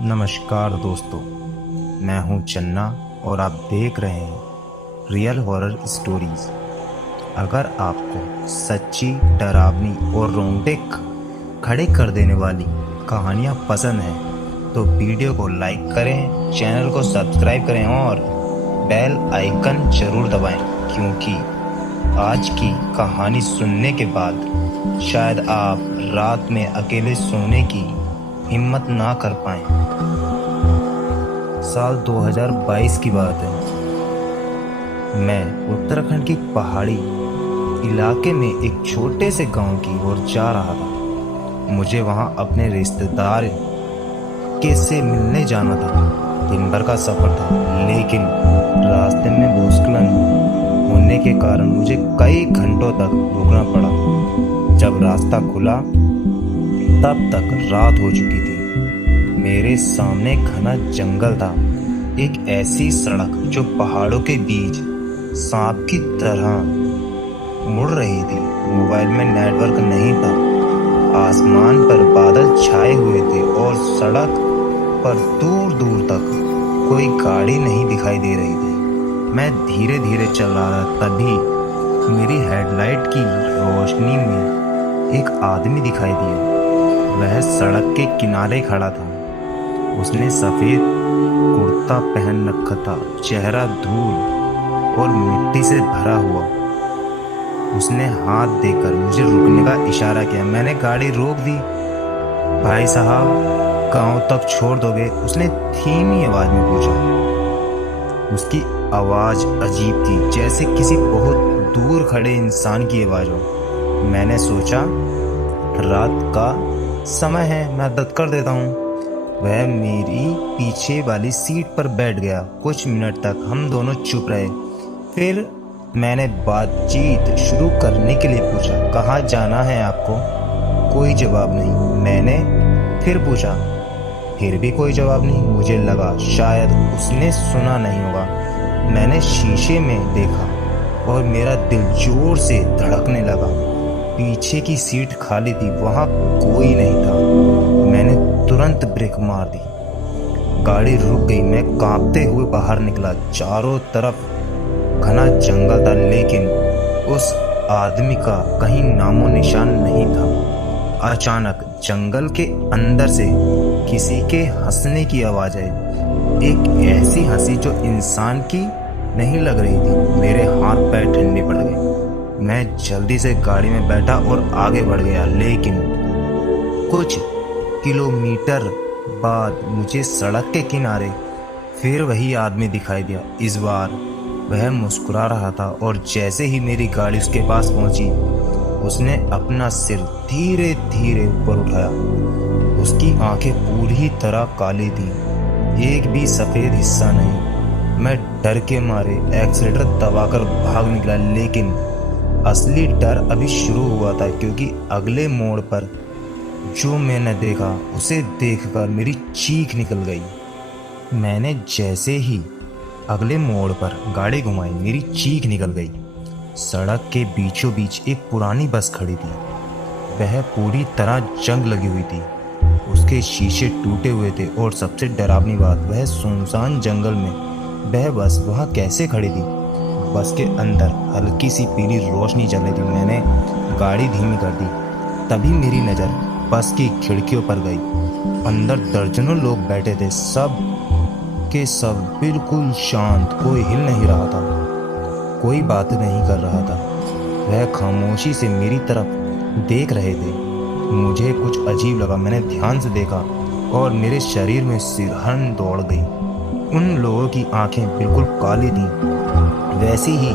नमस्कार दोस्तों, मैं हूं चन्ना और आप देख रहे हैं रियल हॉरर स्टोरीज। अगर आपको सच्ची, डरावनी और रोंगटे खड़े कर देने वाली कहानियां पसंद हैं तो वीडियो को लाइक करें, चैनल को सब्सक्राइब करें और बेल आइकन जरूर दबाएं, क्योंकि आज की कहानी सुनने के बाद शायद आप रात में अकेले सोने की हिम्मत ना कर पाएं। साल 2022 की बात है। मैं उत्तराखंड की पहाड़ी इलाके में एक छोटे से गांव की ओर जा रहा था। मुझे वहां अपने रिश्तेदार के से मिलने जाना था। दिन भर का सफर था, लेकिन रास्ते में भूस्खलन होने के कारण मुझे कई घंटों तक रुकना पड़ा। जब रास्ता खुला तब तक रात हो चुकी थी। मेरे सामने घना जंगल था, एक ऐसी सड़क जो पहाड़ों के बीच सांप की तरह मुड़ रही थी। मोबाइल में नेटवर्क नहीं था, आसमान पर बादल छाए हुए थे और सड़क पर दूर दूर तक कोई गाड़ी नहीं दिखाई दे रही थी। मैं धीरे धीरे चल रहा था, तभी मेरी हेडलाइट की रोशनी में एक आदमी दिखाई दिया। वह सड़क के किनारे खड़ा था। उसने सफेद कुर्ता पहन रखा था, चेहरा धूल और मिट्टी से भरा हुआ। उसने हाथ देकर मुझे रुकने का इशारा किया। मैंने गाड़ी रोक दी। भाई साहब, गांव तक छोड़ दोगे? उसने धीमी आवाज में पूछा। उसकी आवाज अजीब थी, जैसे किसी बहुत दूर खड़े इंसान की आवाज हो। मैंने सोचा, रात का समय है, मैं मदद कर देता हूँ। वह मेरी पीछे वाली सीट पर बैठ गया। कुछ मिनट तक हम दोनों चुप रहे। फिर मैंने बातचीत शुरू करने के लिए पूछा, कहाँ जाना है आपको? कोई जवाब नहीं। मैंने फिर पूछा, फिर भी कोई जवाब नहीं। मुझे लगा शायद उसने सुना नहीं होगा। मैंने शीशे में देखा और मेरा दिल जोर से धड़कने लगा। पीछे की सीट खाली थी, वहां कोई नहीं था। मैंने तुरंत ब्रेक मार दी। गाड़ी रुक गई। मैं कांपते हुए बाहर निकला। चारों तरफ घना जंगल था, लेकिन उस आदमी का कहीं नामो निशान नहीं था। अचानक जंगल के अंदर से किसी के हंसने की आवाज आई। एक ऐसी हंसी जो इंसान की नहीं लग रही थी। मेरे हाथ पैर ठंडे पड़ गए। मैं जल्दी से गाड़ी में बैठा और आगे बढ़ गया, लेकिन कुछ किलोमीटर बाद मुझे सड़क के किनारे फिर वही आदमी दिखाई दिया। इस बार वह मुस्कुरा रहा था और जैसे ही मेरी गाड़ी उसके पास पहुंची, उसने अपना सिर धीरे धीरे ऊपर उठाया। उसकी आंखें पूरी तरह काली थी, एक भी सफेद हिस्सा नहीं। मैं डर के मारे एक्सीलेटर दबाकर भाग निकला, लेकिन असली डर अभी शुरू हुआ था, क्योंकि अगले मोड़ पर जो मैंने देखा उसे देखकर मेरी चीख निकल गई। मैंने जैसे ही अगले मोड़ पर गाड़ी घुमाई, मेरी चीख निकल गई। सड़क के बीचों बीच एक पुरानी बस खड़ी थी। वह पूरी तरह जंग लगी हुई थी। उसके शीशे टूटे हुए थे और सबसे डरावनी बात, वह सुनसान जंगल में वह बस वहाँ कैसे खड़ी थी? बस के अंदर हल्की सी पीली रोशनी जल रही थी। मैंने गाड़ी धीमी कर दी। तभी मेरी नज़र बस की खिड़कियों पर गई। अंदर दर्जनों लोग बैठे थे, सब के सब बिल्कुल शांत। कोई हिल नहीं रहा था, कोई बात नहीं कर रहा था। वह खामोशी से मेरी तरफ देख रहे थे। मुझे कुछ अजीब लगा। मैंने ध्यान से देखा और मेरे शरीर में सिरहन दौड़ गई। उन लोगों की आंखें बिल्कुल काली थीं, वैसी ही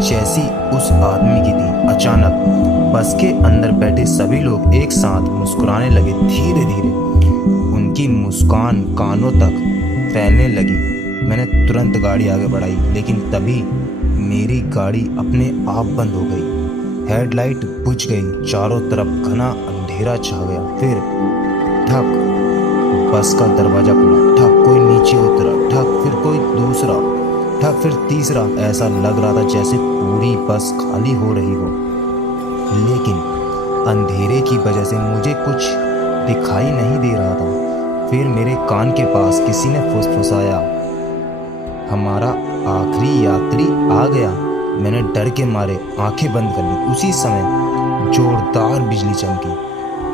जैसी उस आदमी की थी। अचानक बस के अंदर बैठे सभी लोग एक साथ मुस्कुराने लगे। धीरे धीरे उनकी मुस्कान कानों तक फैलने लगी। मैंने तुरंत गाड़ी आगे बढ़ाई, लेकिन तभी मेरी गाड़ी अपने आप बंद हो गई। हेडलाइट बुझ गई। चारों तरफ घना अंधेरा छा गया। फिर ठक, बस का दरवाजा खुला। ठक, कोई नीचे उतरा। ठक, फिर कोई दूसरा। ठक, फिर तीसरा। ऐसा लग रहा था जैसे पूरी बस खाली हो रही हो, लेकिन अंधेरे की वजह से मुझे कुछ दिखाई नहीं दे रहा था। फिर मेरे कान के पास किसी ने फुसफुसाया, हमारा आखिरी यात्री आ गया। मैंने डर के मारे आंखें बंद कर ली। उसी समय जोरदार बिजली चमकी।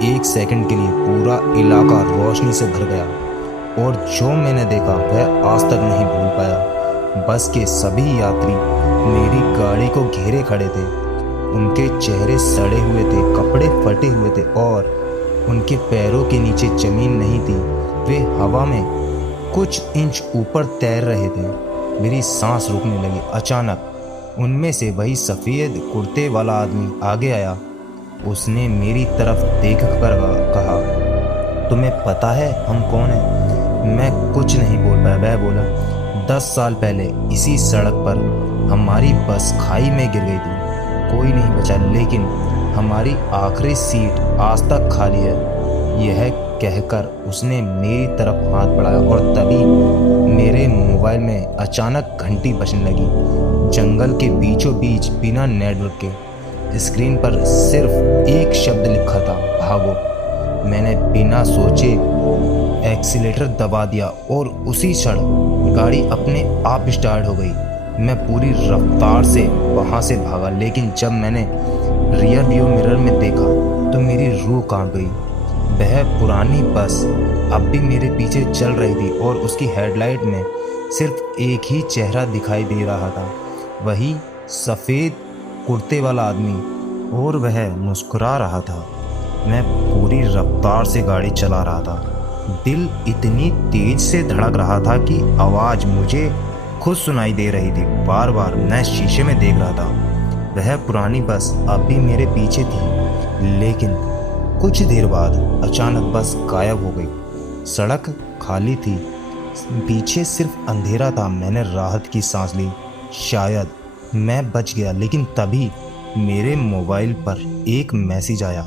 1 सेकंड के लिए पूरा इलाका रोशनी से भर गया और जो मैंने देखा वह आज तक नहीं भूल पाया। बस के सभी यात्री मेरी गाड़ी को घेरे खड़े थे। उनके चेहरे सड़े हुए थे, कपड़े फटे हुए थे और उनके पैरों के नीचे जमीन नहीं थी। वे हवा में कुछ इंच ऊपर तैर रहे थे। मेरी सांस रुकने लगी। अचानक उनमें से वही सफ़ेद कुर्ते वाला आदमी आगे आया। उसने मेरी तरफ देख कर कहा, तुम्हें पता है हम कौन हैं? मैं कुछ नहीं बोल पाया। वह बोला, 10 साल पहले इसी सड़क पर हमारी बस खाई में गिर गई थी। कोई नहीं बचा, लेकिन हमारी आखिरी सीट आज तक खाली है। यह कहकर उसने मेरी तरफ हाथ बढ़ाया और तभी मेरे मोबाइल में अचानक घंटी बजने लगी। जंगल के बीचों बीच बिना नेटवर्क के स्क्रीन पर सिर्फ एक शब्द लिखा था, भागो। मैंने बिना सोचे एक्सीलेटर दबा दिया और उसी क्षण गाड़ी अपने आप स्टार्ट हो गई। मैं पूरी रफ्तार से वहाँ से भागा, लेकिन जब मैंने रियर व्यू मिरर में देखा तो मेरी रूह कांप गई। वह पुरानी बस अब भी मेरे पीछे चल रही थी और उसकी हेडलाइट में सिर्फ एक ही चेहरा दिखाई दे रहा था, वही सफ़ेद कुर्ते वाला आदमी, और वह मुस्कुरा रहा था। मैं पूरी रफ्तार से गाड़ी चला रहा था। दिल इतनी तेज से धड़क रहा था कि आवाज़ मुझे खुद सुनाई दे रही थी। बार बार मैं शीशे में देख रहा था। वह पुरानी बस अब भी मेरे पीछे थी, लेकिन कुछ देर बाद अचानक बस गायब हो गई। सड़क खाली थी, पीछे सिर्फ अंधेरा था। मैंने राहत की सांस ली, शायद मैं बच गया। लेकिन तभी मेरे मोबाइल पर एक मैसेज आया।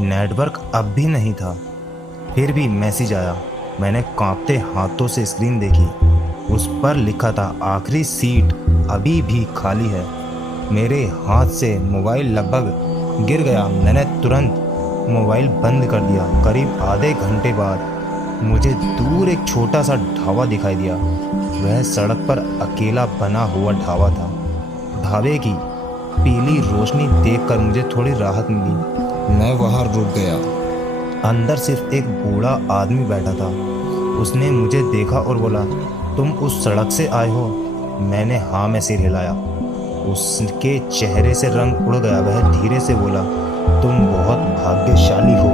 नेटवर्क अब भी नहीं था, फिर भी मैसेज आया। मैंने कांपते हाथों से स्क्रीन देखी। उस पर लिखा था, आखिरी सीट अभी भी खाली है। मेरे हाथ से मोबाइल लगभग गिर गया। मैंने तुरंत मोबाइल बंद कर दिया। करीब आधे घंटे बाद मुझे दूर एक छोटा सा ढाबा दिखाई दिया। वह सड़क पर अकेला बना हुआ ढाबा था। ढाबे की पीली रोशनी देखकर मुझे थोड़ी राहत मिली। मैं वहां रुक गया। अंदर सिर्फ एक बूढ़ा आदमी बैठा था। उसने मुझे देखा और बोला, तुम उस सड़क से आए हो? मैंने हाँ में सिर हिलाया। उसके चेहरे से रंग उड़ गया। वह धीरे से बोला, तुम बहुत भाग्यशाली हो।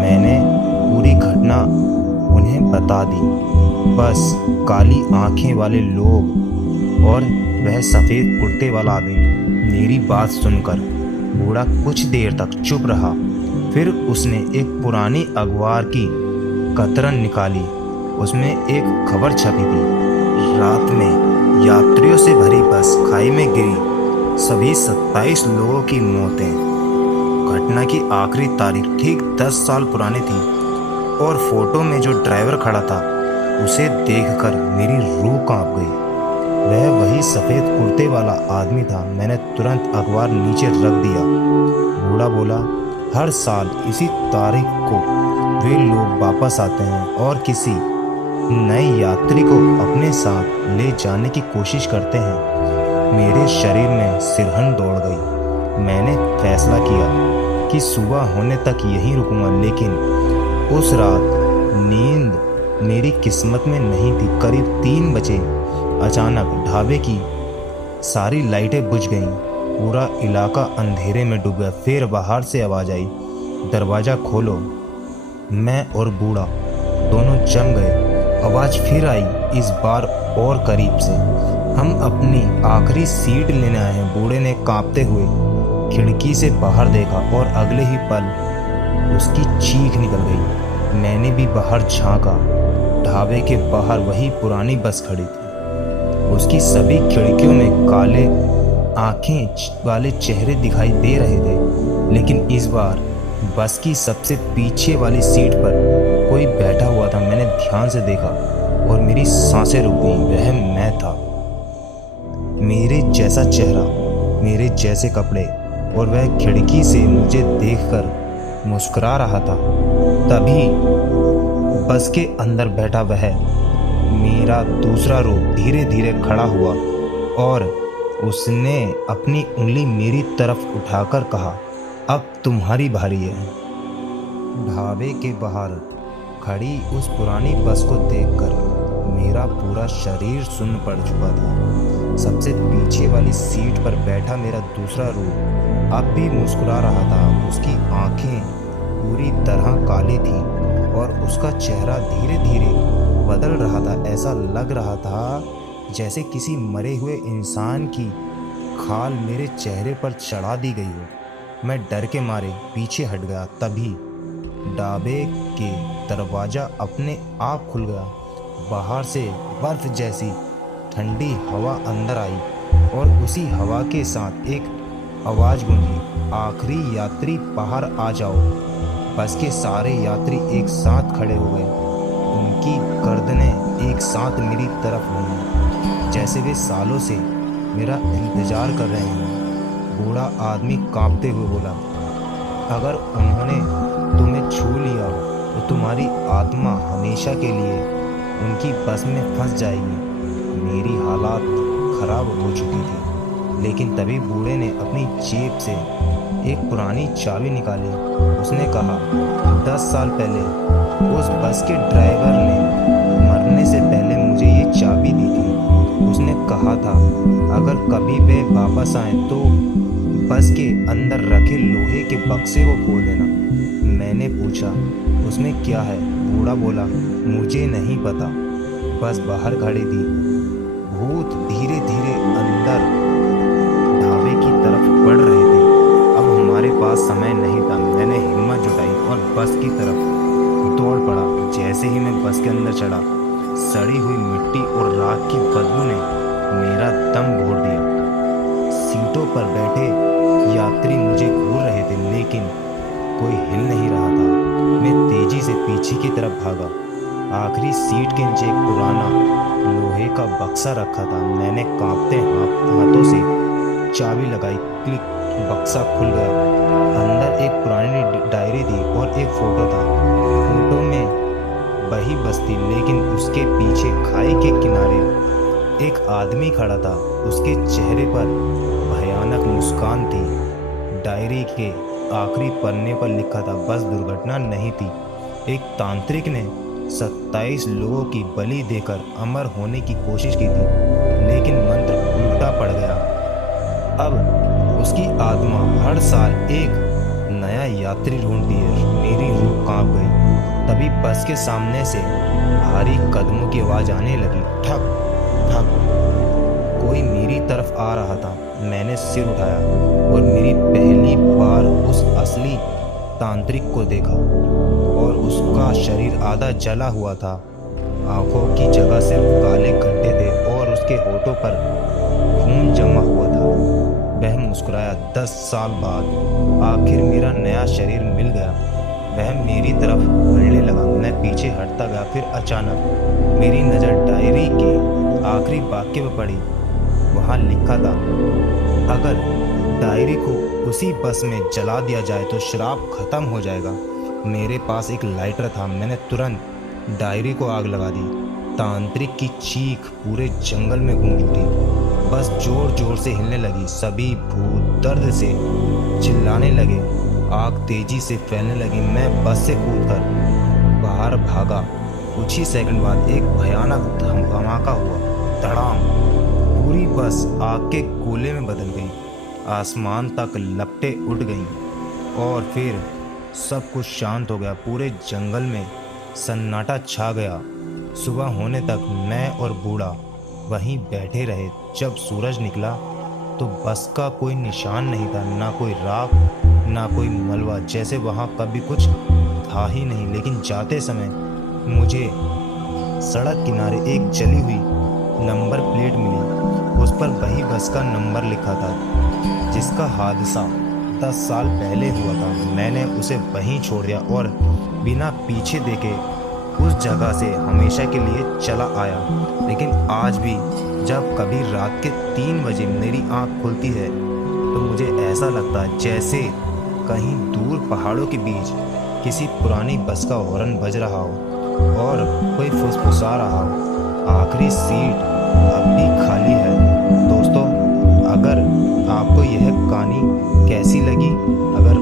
मैंने पूरी घटना उन्हें बता दी। बस काली आंखें वाले लोग और वह सफ़ेद कुर्ते वाला आदमी। मेरी बात सुनकर बूढ़ा कुछ देर तक चुप रहा। फिर उसने एक पुरानी अखबार की कतरन निकाली। उसमें एक खबर छपी थी, रात में यात्रियों से भरी बस खाई में गिरी, सभी 27 लोगों की मौतें। घटना की आखिरी तारीख ठीक 10 साल पुरानी थी और फोटो में जो ड्राइवर खड़ा था उसे देखकर मेरी रूह कांप गई। वह वही सफ़ेद कुर्ते वाला आदमी था। मैंने तुरंत अखबार नीचे रख दिया। बूढ़ा बोला, हर साल इसी तारीख को वे लोग वापस आते हैं और किसी नए यात्री को अपने साथ ले जाने की कोशिश करते हैं। मेरे शरीर में सिरहन दौड़ गई। मैंने फैसला किया कि सुबह होने तक यहीं रुकूंगा, लेकिन उस रात नींद मेरी किस्मत में नहीं थी। करीब 3 बजे अचानक ढाबे की सारी लाइटें बुझ गईं। पूरा इलाका अंधेरे में डूब गया। फिर बाहर से आवाज़ आई, दरवाज़ा खोलो। मैं और बूढ़ा दोनों जम गए। आवाज़ फिर आई, इस बार और करीब से, हम अपनी आखिरी सीट लेने आए हैं। बूढ़े ने कांपते हुए खिड़की से बाहर देखा और अगले ही पल उसकी चीख निकल गई। मैंने भी बाहर झांका। ढाबे के बाहर वही पुरानी बस खड़ी थी। उसकी सभी खिड़कियों में काले आंखें वाले चेहरे दिखाई दे रहे थे, लेकिन इस बार बस की सबसे पीछे वाली सीट पर कोई बैठा हुआ था। मैंने ध्यान से देखा और मेरी सांसें रुक गईं। वह मैं था। मेरे जैसा चेहरा, मेरे जैसे कपड़े, और वह खिड़की से मुझे देखकर मुस्कुरा रहा था। तभी बस के अंदर बैठा वह मेरा दूसरा रूप धीरे धीरे खड़ा हुआ और उसने अपनी उंगली मेरी तरफ उठाकर कहा, अब तुम्हारी बारी है। ढाबे के बाहर खड़ी उस पुरानी बस को देखकर मेरा पूरा शरीर सुन्न पड़ चुका था। सबसे पीछे वाली सीट पर बैठा मेरा दूसरा रूप अब भी मुस्कुरा रहा था। उसकी आंखें पूरी तरह काली थी और उसका चेहरा धीरे धीरे बदल रहा था। ऐसा लग रहा था जैसे किसी मरे हुए इंसान की खाल मेरे चेहरे पर चढ़ा दी गई हो। मैं डर के मारे पीछे हट गया। तभी ढाबे के दरवाज़ा अपने आप खुल गया। बाहर से बर्फ जैसी ठंडी हवा अंदर आई और उसी हवा के साथ एक आवाज़ गूंजी, आखिरी यात्री बाहर आ जाओ। बस के सारे यात्री एक साथ खड़े हो गए। उनकी गर्दनें एक साथ मेरी तरफ घूमी जैसे वे सालों से मेरा इंतज़ार कर रहे हैं। बूढ़ा आदमी कांपते हुए बोला, अगर उन्होंने तुम्हें छू लिया तो तुम्हारी आत्मा हमेशा के लिए उनकी बस में फंस जाएगी। मेरी हालात खराब हो चुकी थी, लेकिन तभी बूढ़े ने अपनी जेब से एक पुरानी चाबी निकाली। उसने कहा, 10 साल पहले उस बस के ड्राइवर ने मरने से पहले मुझे ये चाबी दी थी। उसने कहा था अगर कभी वे वापस आए तो बस के अंदर रखे लोहे के बक्से को खोल देना। मैंने पूछा, उसमें क्या है? बूढ़ा बोला, मुझे नहीं पता, बस बाहर खड़ी थी। भूत धीरे धीरे अंदर ढाबे की तरफ बढ़ रहे थे। अब हमारे पास समय नहीं था। मैंने हिम्मत जुटाई और बस की तरफ दौड़ पड़ा। जैसे ही मैं बस के अंदर चढ़ा, सड़ी हुई मिट्टी और राख की बदबू ने मेरा दम घोट दिया। सीटों पर बैठे यात्री मुझे घूर रहे थे, लेकिन कोई हिल नहीं रहा था। मैं तेजी से पीछे की तरफ भागा। आखिरी सीट के नीचे एक पुराना लोहे का बक्सा रखा था। मैंने कांपते हाथों से चाबी लगाई। क्लिक, बक्सा खुल गया। अंदर एक पुरानी डायरी थी और एक फोटो था। फोटो में वही बस थी, लेकिन उसके पीछे खाई के किनारे एक आदमी खड़ा था। उसके चेहरे पर भयानक मुस्कान थी। डायरी के आखिरी पन्ने पर लिखा था, बस दुर्घटना नहीं थी। एक तांत्रिक ने 27 लोगों की बलि देकर अमर होने की कोशिश की थी, लेकिन मंत्र उल्टा पड़ गया। अब उसकी आत्मा हर साल एक नया यात्री ढूंढती है। मेरी रूह कांप गई। तभी बस के सामने से भारी कदमों की आवाज़ आने लगी, ठक ठक। कोई मेरी तरफ आ रहा था। मैंने सिर उठाया और मेरी पहली बार उस असली तांत्रिक को देखा और उसका शरीर आधा जला हुआ था। आंखों की जगह सिर्फ काले गड्ढे थे और उसके होठों पर खून जमा हुआ था। वह मुस्कुराया। 10 साल बाद आखिर मेरा नया शरीर मिल गया। वह मेरी तरफ बढ़ने लगा। मैं पीछे हटता गया। फिर अचानक मेरी नज़र डायरी के आखिरी वाक्य पर पड़ी। वहाँ लिखा था, अगर डायरी को उसी बस में जला दिया जाए तो श्राप खत्म हो जाएगा। मेरे पास एक लाइटर था। मैंने तुरंत डायरी को आग लगा दी। तांत्रिक की चीख पूरे जंगल में गूंज उठी। बस जोर जोर से हिलने लगी। सभी भूत दर्द से चिल्लाने लगे। आग तेजी से फैलने लगी। मैं बस से कूदकर बाहर भागा। कुछ ही सेकंड बाद एक भयानक धमाका हुआ। धड़ाम! पूरी बस आग के गोले में बदल गई। आसमान तक लपटें उड़ गईं और फिर सब कुछ शांत हो गया। पूरे जंगल में सन्नाटा छा गया। सुबह होने तक मैं और बूढ़ा वहीं बैठे रहे। जब सूरज निकला तो बस का कोई निशान नहीं था, ना कोई राख, ना कोई मलबा, जैसे वहाँ कभी कुछ था ही नहीं। लेकिन जाते समय मुझे सड़क किनारे एक जली हुई नंबर प्लेट मिली। उस पर वही बस का नंबर लिखा था जिसका हादसा 10 साल पहले हुआ था। मैंने उसे वहीं छोड़ दिया और बिना पीछे देखे उस जगह से हमेशा के लिए चला आया। लेकिन आज भी जब कभी रात के 3 बजे मेरी आँख खुलती है तो मुझे ऐसा लगता है जैसे कहीं दूर पहाड़ों के बीच किसी पुरानी बस का हॉर्न बज रहा हो। और कोई फुसफुसा रहा हो, आखिरी सीट अब भी खाली है। दोस्तों, अगर आपको यह कहानी कैसी लगी, अगर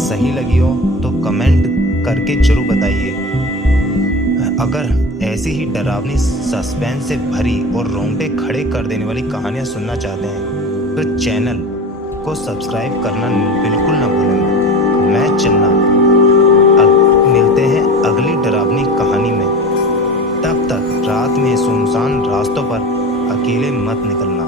सही लगी हो तो कमेंट करके जरूर बताइए। अगर ऐसी ही डरावनी, सस्पेंस से भरी और रोंगटे खड़े कर देने वाली कहानियां सुनना चाहते हैं तो चैनल को सब्सक्राइब करना बिल्कुल ना भूलें। मैं चन्ना, अब मिलते हैं अगली डरावनी कहानी में। तब तक रात में सुनसान रास्तों पर अकेले मत निकलना।